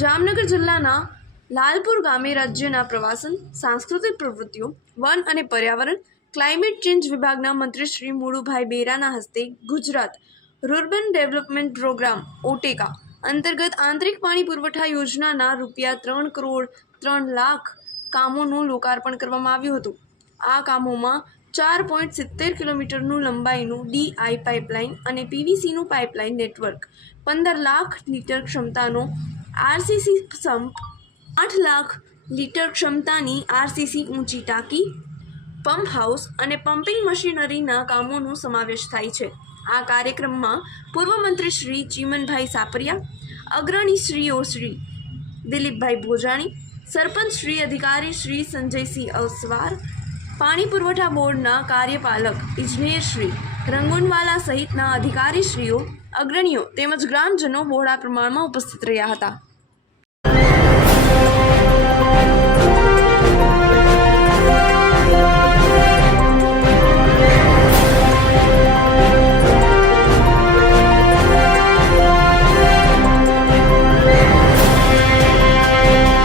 જામનગર જિલ્લાના લાલપુર ગામે રાજ્યના પ્રવાસન, સાંસ્કૃતિક પ્રવૃત્તિઓ, વન અને પર્યાવરણ ક્લાઇમેટ ચેન્જ વિભાગના મંત્રી શ્રી મુળુભાઈ બેરાના હસ્તે ગુજરાત રૂરબન ડેવલપમેન્ટ પ્રોગ્રામ ઓટેકા, અંતર્ગત આંતરિક પાણી પુરવઠા યોજનાના રૂપિયા ત્રણ કરોડ ત્રણ લાખ કામોનું લોકાર્પણ કરવામાં આવ્યું હતું. આ કામોમાં ચાર પોઈન્ટ સિત્તેર કિલોમીટરનું લંબાઈનું ડીઆઈ પાઇપલાઇન અને પીવીસીનું પાઇપલાઇન નેટવર્ક, પંદર લાખ લીટર ક્ષમતાનો આરસીસી સંપ આઠ લાખ લીટર ક્ષમતાની આરસીસી ઊંચી ટાંકી, પંપ હાઉસ અને પમ્પિંગ મશીનરીના કામોનો સમાવેશ થાય છે. આ કાર્યક્રમમાં પૂર્વ મંત્રી શ્રી ચીમનભાઈ સાપરિયા, અગ્રણી શ્રીઓ શ્રી દિલીપભાઈ ભોજાણી, સરપંચ શ્રી અધિકારી શ્રી સંજયસિંહ અસવાર પાણી પુરવઠા બોર્ડના કાર્યપાલક ઇજનેરશ્રી રંગુનવાલા સહિતના અધિકારીશ્રીઓ, અગ્રણીઓ તેમજ ગ્રામજનો બહોળા પ્રમાણમાં ઉપસ્થિત રહ્યા હતા.